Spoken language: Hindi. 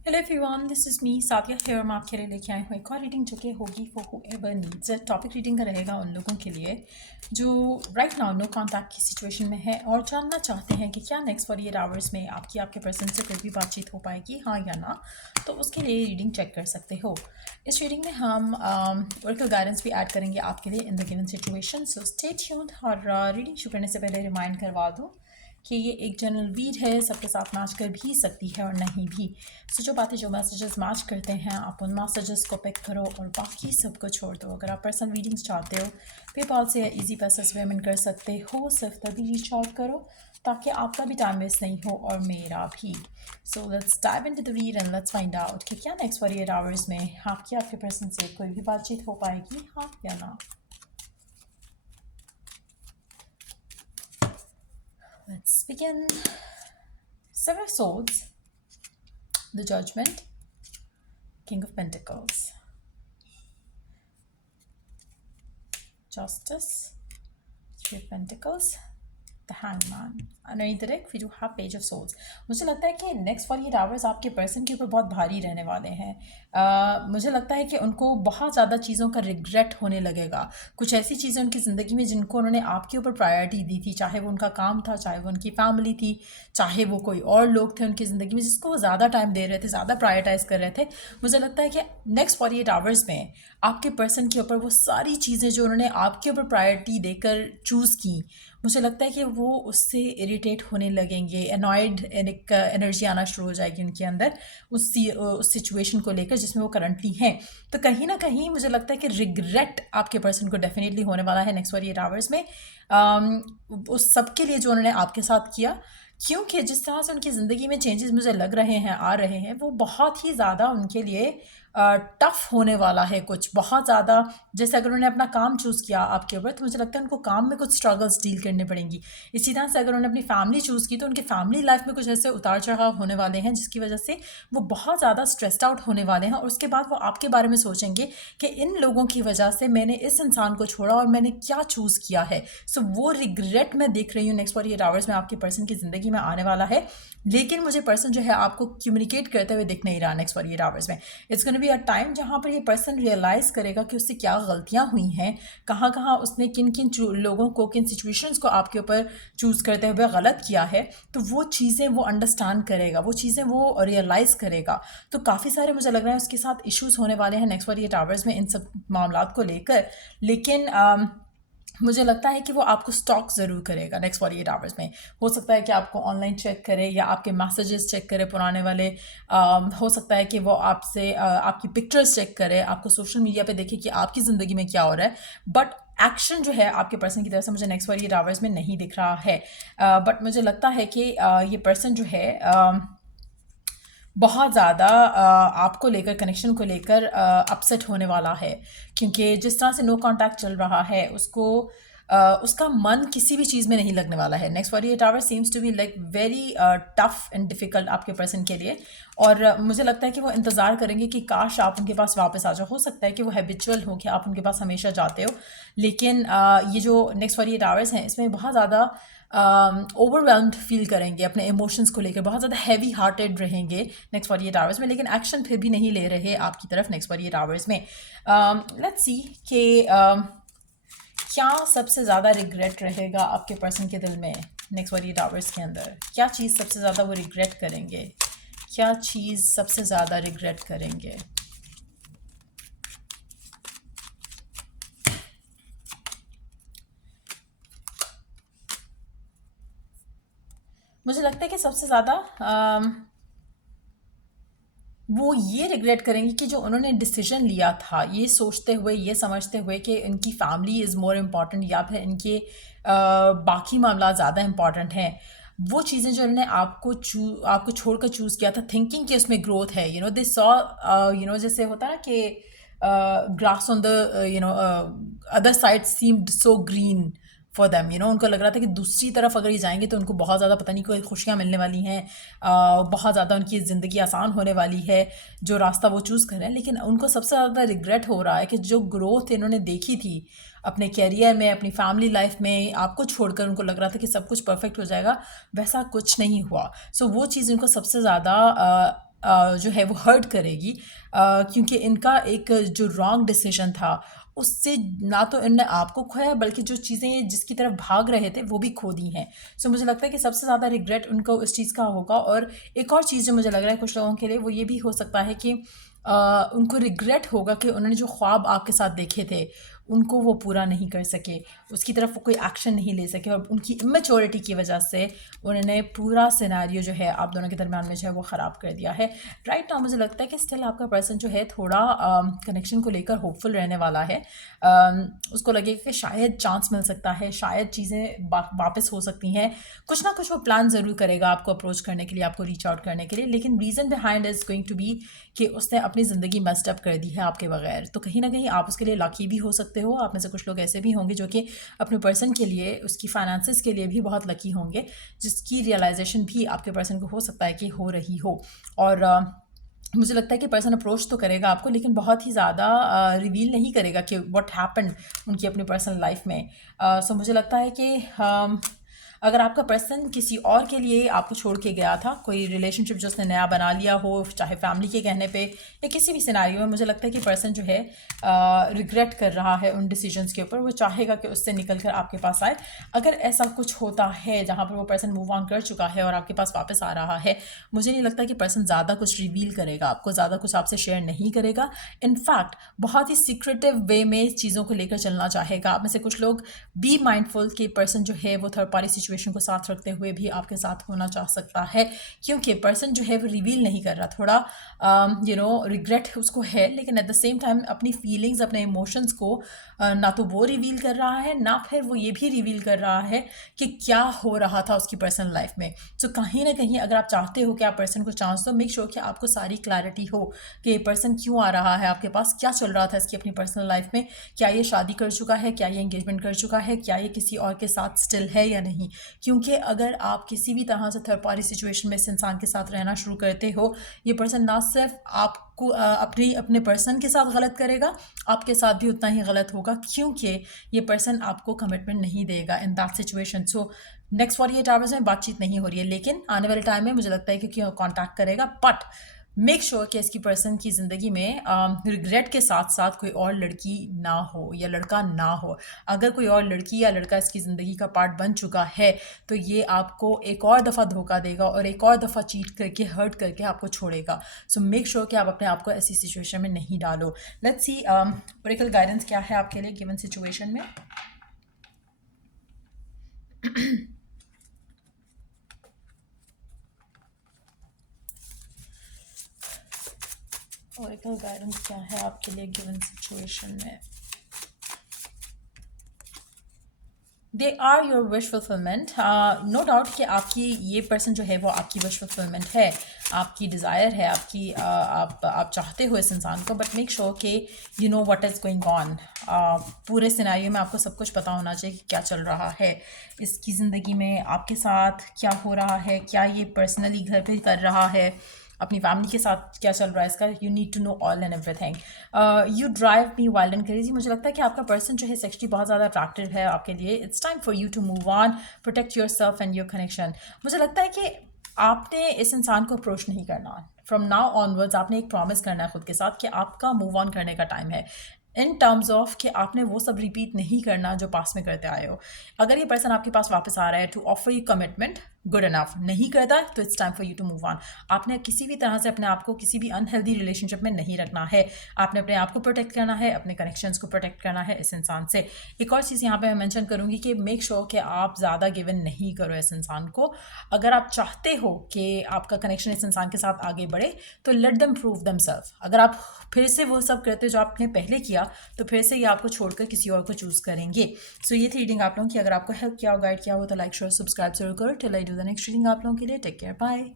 Hello everyone, this is me Sadia here. मैं आपके लिए लेके आई हूँ एक और रीडिंग जो कि होगी for whoever needs. Topic reading का रहेगा उन लोगों के लिए जो राइट नाउ नो कॉन्टैक्ट की सिचुएशन में है और जानना चाहते हैं कि क्या नेक्स्ट 48 आवर्स में आपके पर्सन से कोई भी बातचीत हो पाएगी, हाँ या ना। तो उसके लिए रीडिंग चेक कर सकते हो। इस रीडिंग में हम ओरेकल गाइडेंस भी ऐड करेंगे आपके लिए in the given situation. So stay tuned. और रीडिंग शुरू करने से पहले रिमाइंड करवा दूँ कि ये एक जनरल रीड है, सबके साथ मैच कर भी सकती है और नहीं भी। सो जो बातें जो मैसेजेस मैच करते हैं आप उन मैसेजेस को पिक करो और बाकी सबको छोड़ दो। अगर आप पर्सनल रीडिंग्स चाहते हो पेपाल से या इजी पैसे से पेमेंट कर सकते हो, सिर्फ तभी रीच आउट करो ताकि आपका भी टाइम वेस्ट नहीं हो और मेरा भी। So let's dive into the read and let's find out कि क्या नेक्स्ट 48 आवर्स में आपके पर्सन से कोई भी बातचीत हो पाएगी, हाँ या ना। Let's begin. Seven of Swords, the Judgment, King of Pentacles, Justice, Three of Pentacles, the Hangman. Underneath the deck we do have Page of Swords. मुझे लगता है कि नेक्स्ट 48 आवर्स आपके पर्सन के ऊपर बहुत भारी रहने वाले हैं। मुझे लगता है कि उनको बहुत ज़्यादा चीज़ों का रिग्रेट होने लगेगा। कुछ ऐसी चीज़ें उनकी ज़िंदगी में जिनको उन्होंने आपके ऊपर प्रायोरिटी दी थी, चाहे वो उनका काम था, चाहे वो उनकी फैमिली थी, चाहे वो कोई और लोग थे उनकी ज़िंदगी में जिसको वो ज़्यादा टाइम दे रहे थे, ज़्यादा प्रायोरिटाइज कर रहे थे। मुझे लगता है कि नेक्स्ट 48 आवर्स में आपके पर्सन के ऊपर वो सारी चीज़ें जो उन्होंने आपके ऊपर प्रायोरिटी देकर चूज़ की, मुझे लगता है कि वो उससे इरिटेट होने लगेंगे। एनॉयड एक एनर्जी आना शुरू हो जाएगी उनके अंदर उस सिचुएशन को लेकर जिसमें वो करंटली हैं। तो कहीं ना कहीं मुझे लगता है कि रिग्रेट आपके पर्सन को डेफिनेटली होने वाला है नेक्स्ट 48 में, उस सब के लिए जो उन्होंने आपके साथ किया। क्योंकि जिस तरह से उनकी ज़िंदगी में चेंजेस मुझे लग रहे हैं आ रहे हैं वो बहुत ही ज़्यादा उनके लिए टफ होने वाला है। कुछ बहुत ज़्यादा, जैसे अगर उन्होंने अपना काम चूज़ किया आपके ऊपर तो मुझे लगता है उनको काम में कुछ स्ट्रगल्स डील करने पड़ेंगी। इसी तरह से अगर उन्होंने अपनी फैमिली चूज़ की तो उनके फैमिली लाइफ में कुछ ऐसे उतार चढ़ाव होने वाले हैं जिसकी वजह से वो बहुत ज़्यादा स्ट्रेस्ड आउट होने वाले हैं। और उसके बाद वो आपके बारे में सोचेंगे कि इन लोगों की वजह से मैंने इस इंसान को छोड़ा और मैंने क्या चूज़ किया है। सो वो रिग्रेट मैं देख रही हूँ नेक्स्ट 48 आवर्स में आपके पर्सन की ज़िंदगी में आने वाला है। लेकिन मुझे पर्सन जो है आपको कम्युनिकेट करते हुए दिख नहीं रहा नेक्स्ट 48 आवर्स में। It's gonna be a time जहाँ पर ये पर्सन रियलाइज़ करेगा कि उससे क्या गलतियाँ हुई हैं, कहाँ कहाँ उसने किन किन लोगों को, किन सिचुएशंस को आपके ऊपर चूज़ करते हुए गलत किया है। तो वो चीज़ें वो अंडरस्टैंड करेगा, वो चीज़ें वो रियलाइज़ करेगा। तो काफ़ी सारे मुझे लग रहा है उसके साथ इश्यूज़ होने वाले हैं नेक्स्ट 48 आवर्स में इन सब मामला को लेकर। लेकिन मुझे लगता है कि वो आपको स्टॉक ज़रूर करेगा नेक्स्ट 48 आवर्स में। हो सकता है कि आपको ऑनलाइन चेक करे या आपके मैसेजेस चेक करे पुराने वाले। हो सकता है कि वो आपसे आपकी पिक्चर्स चेक करे, आपको सोशल मीडिया पे देखे कि आपकी ज़िंदगी में क्या हो रहा है। बट एक्शन जो है आपके पर्सन की तरफ से मुझे नेक्स्ट 48 आवर्स में नहीं दिख रहा है। बट मुझे लगता है कि ये पर्सन जो है बहुत ज़्यादा आपको लेकर, कनेक्शन को लेकर अपसेट होने वाला है। क्योंकि जिस तरह से नो कांटेक्ट चल रहा है उसको उसका मन किसी भी चीज़ में नहीं लगने वाला है। Next 48 hours seems to be like very tough and difficult आपके पर्सन के लिए। और मुझे लगता है कि वो इंतज़ार करेंगे कि काश आप उनके पास वापस आ जाओ। हो सकता है कि वो हैबिचुअल हो कि आप उनके पास हमेशा जाते हो। लेकिन ये जो नेक्स्ट 48 आवर्स हैं इसमें बहुत ज़्यादा ओवरवेल्म्ड फील करेंगे अपने इमोशंस को लेकर, बहुत ज़्यादा हैवी हार्टेड रहेंगे नेक्स्ट 48 आवर्स में। लेकिन एक्शन फिर भी नहीं ले रहे आपकी तरफ नेक्स्ट 48 आवर्स में। लेट्स सी कि क्या सबसे ज़्यादा रिग्रेट रहेगा आपके पर्सन के दिल में नेक्स्ट 48 आवर्स के अंदर। क्या चीज़ सबसे ज़्यादा वो रिग्रेट करेंगे, क्या चीज़ सबसे ज़्यादा रिग्रेट करेंगे। मुझे लगता है कि सबसे ज़्यादा वो ये रिग्रेट करेंगे कि जो उन्होंने डिसीजन लिया था ये सोचते हुए, ये समझते हुए कि इनकी फैमिली इज़ मोर इम्पॉर्टेंट या फिर इनके बाकी मामला ज़्यादा इम्पॉर्टेंट हैं। वो चीज़ें जो उन्होंने आपको छोड़कर चूज़ किया था थिंकिंग कि उसमें ग्रोथ है। दे सॉ जैसे होता है ना कि grass on the other side seemed so green for them. उनको लग रहा था कि दूसरी तरफ अगर ये जाएंगे तो उनको बहुत ज़्यादा पता नहीं कोई खुशियाँ मिलने वाली हैं, बहुत ज़्यादा उनकी ज़िंदगी आसान होने वाली है जो रास्ता वो चूज़ कर रहे हैं। लेकिन उनको सबसे ज़्यादा रिग्रेट हो रहा है कि जो ग्रोथ इन्होंने देखी थी अपने कैरियर में, अपनी फैमिली लाइफ में, आपको छोड़कर उनको लग रहा था कि सब कुछ परफेक्ट हो जाएगा, वैसा कुछ नहीं हुआ। सो वो चीज़ उनको सबसे ज़्यादा जो है वो हर्ट करेगी, क्योंकि इनका एक जो रॉन्ग डिसीजन था उससे ना तो इनने आपको खोया बल्कि जो चीज़ें जिसकी तरफ भाग रहे थे वो भी खो दी हैं। सो मुझे लगता है कि सबसे ज़्यादा रिग्रेट उनको इस चीज़ का होगा। और एक और चीज़ जो मुझे लग रहा है कुछ लोगों के लिए वो ये भी हो सकता है कि उनको रिग्रेट होगा कि उन्होंने जो ख्वाब आपके साथ देखे थे उनको वो पूरा नहीं कर सके, उसकी तरफ वो कोई एक्शन नहीं ले सके, और उनकी इमेच्योरिटी की वजह से उन्होंने पूरा सिनेरियो जो है आप दोनों के दरमियान में जो है वो ख़राब कर दिया है। राइट नाउ मुझे लगता है कि स्टिल आपका पर्सन जो है थोड़ा कनेक्शन को लेकर होपफुल रहने वाला है। उसको लगेगा कि शायद चांस मिल सकता है, शायद चीज़ें वापस हो सकती हैं, कुछ ना कुछ वो प्लान ज़रूर करेगा आपको अप्रोच करने के लिए, आपको रीच आउट करने के लिए। लेकिन reason behind is going to be कि उसने अपनी ज़िंदगी मेस्ड अप कर दी है आपके बगैर। तो कहीं ना कहीं आप उसके लिए लकी भी हो सकते हो। आप में से कुछ लोग ऐसे भी होंगे जो कि अपने पर्सन के लिए, उसकी फाइनेंसिस के लिए भी बहुत लकी होंगे, जिसकी रियलाइजेशन भी आपके पर्सन को हो सकता है कि हो रही हो। और मुझे लगता है कि पर्सन अप्रोच तो करेगा आपको, लेकिन बहुत ही ज़्यादा रिवील नहीं करेगा कि व्हाट हैपेंड उनकी अपनी पर्सनल लाइफ में। सो मुझे लगता है कि अगर आपका पर्सन किसी और के लिए आपको छोड़ के गया था, कोई रिलेशनशिप जो उसने नया बना लिया हो, चाहे फैमिली के कहने पे या किसी भी सिनारियो में, मुझे लगता है कि पर्सन जो है रिग्रेट कर रहा है उन डिसीजंस के ऊपर। वो चाहेगा कि उससे निकल कर आपके पास आए। अगर ऐसा कुछ होता है जहाँ पर वो पर्सन मूव ऑन कर चुका है और आपके पास वापस आ रहा है, मुझे नहीं लगता कि पर्सन ज़्यादा कुछ रिवील करेगा आपको, ज़्यादा कुछ आपसे शेयर नहीं करेगा। इनफैक्ट बहुत ही सीक्रेटिव वे में चीज़ों को लेकर चलना चाहेगा। आप में से कुछ लोग बी माइंडफुल कि पर्सन जो है वो थर्ड पार्टी सिचुएशन को साथ रखते हुए भी आपके साथ होना चाह सकता है, क्योंकि पर्सन जो है वो रिवील नहीं कर रहा। थोड़ा रिग्रेट उसको है, लेकिन एट द सेम टाइम अपनी फीलिंग्स, अपने इमोशंस को ना तो वो रिवील कर रहा है, ना फिर वो ये भी रिवील कर रहा है कि क्या हो रहा था उसकी पर्सनल लाइफ में। तो कहीं ना कहीं अगर आप चाहते हो कि आप पर्सन को चांस दो, मेक श्योर कि आपको सारी क्लैरिटी हो कि ये पर्सन क्यों आ रहा है आपके पास, क्या चल रहा था इसकी अपनी पर्सनल लाइफ में, क्या ये शादी कर चुका है, क्या ये एंगेजमेंट कर चुका है, क्या ये किसी और के साथ स्टिल है या नहीं। क्योंकि अगर आप किसी भी तरह से थर्ड पार्टी सिचुएशन में इस इंसान के साथ रहना शुरू करते हो, ये पर्सन ना सिर्फ आपको अपने पर्सन के साथ गलत करेगा, आपके साथ भी उतना ही गलत होगा, क्योंकि ये पर्सन आपको कमिटमेंट नहीं देगा in that situation. So next 48 hours में बातचीत नहीं हो रही है, लेकिन आने वाले टाइम में मुझे लगता है कि कॉन्टैक्ट करेगा। बट मेक श्योर कि इसकी पर्सन की ज़िंदगी में रिग्रेट के साथ साथ कोई और लड़की ना हो या लड़का ना हो। अगर कोई और लड़की या लड़का इसकी ज़िंदगी का पार्ट बन चुका है तो ये आपको एक और दफ़ा धोखा देगा और एक और दफ़ा चीट करके, हर्ट करके आपको छोड़ेगा। सो मेक श्योर कि आप अपने आप को ऐसी सिचुएशन में नहीं डालो। लेट्स सी ओरेकल गाइडेंस क्या है आपके लिए गिवन सिचुएशन में। ओरेकल गाइडेंस क्या है आपके लिए गिवन सिचुएशन में। They are your wish fulfilment. No doubt कि आपकी ये पर्सन जो है वो आपकी विश फुलफिलमेंट है, आपकी डिज़ायर है, आपकी आप चाहते हो इस इंसान को। बट मेक श्योर कि you know what is going on. पूरे सिनेरियो में आपको सब कुछ पता होना चाहिए कि क्या चल रहा है इसकी ज़िंदगी में, आपके साथ क्या हो रहा है, क्या ये पर्सनली घर पे कर रहा है, अपनी फैमिली के साथ क्या चल रहा है इसका। You need to know all and everything. You drive me wild and crazy. मुझे लगता है कि आपका पर्सन जो है सेक्सुअली बहुत ज़्यादा अट्रैक्टिव है आपके लिए। It's time for you to move on, protect your self and your connection. मुझे लगता है कि आपने इस इंसान को अप्रोच नहीं करना। फ्रॉम नाउ ऑनवर्ड्स आपने एक प्रॉमिस करना है खुद के साथ कि आपका मूव ऑन करने का टाइम है, इन टर्म्स ऑफ कि आपने वो सब रिपीट नहीं करना जो पास में करते आए हो। अगर ये पर्सन आपके पास वापस आ रहा है to offer you commitment, good enough. नहीं करता है तो it's time for you to move on. आपने किसी भी तरह से अपने आप को किसी भी अनहेल्दी रिलेशनशिप में नहीं रखना है। आपने अपने आप को प्रोटेक्ट करना है, अपने कनेक्शंस को प्रोटेक्ट करना है इस इंसान से। एक और चीज़ यहाँ पे मैं मेंशन करूँगी कि मेक श्योर कि आप ज़्यादा गिवन नहीं करो इस इंसान को। अगर आप चाहते हो कि आपका कनेक्शन इस इंसान के साथ आगे बढ़े तो लेट देम प्रूव देमसेल्फ। अगर आप फिर से वो सब करते जो आपने पहले किया तो फिर से ये आपको छोड़कर किसी और को चूज़ करेंगे। सो ये थी रीडिंग आप लोगों की। अगर आपको हेल्प किया हो, गाइड किया हो तो लाइक शेयर सब्सक्राइब जरूर करो। Till I do the next reading आप लोगों के लिए टेक केयर, बाय।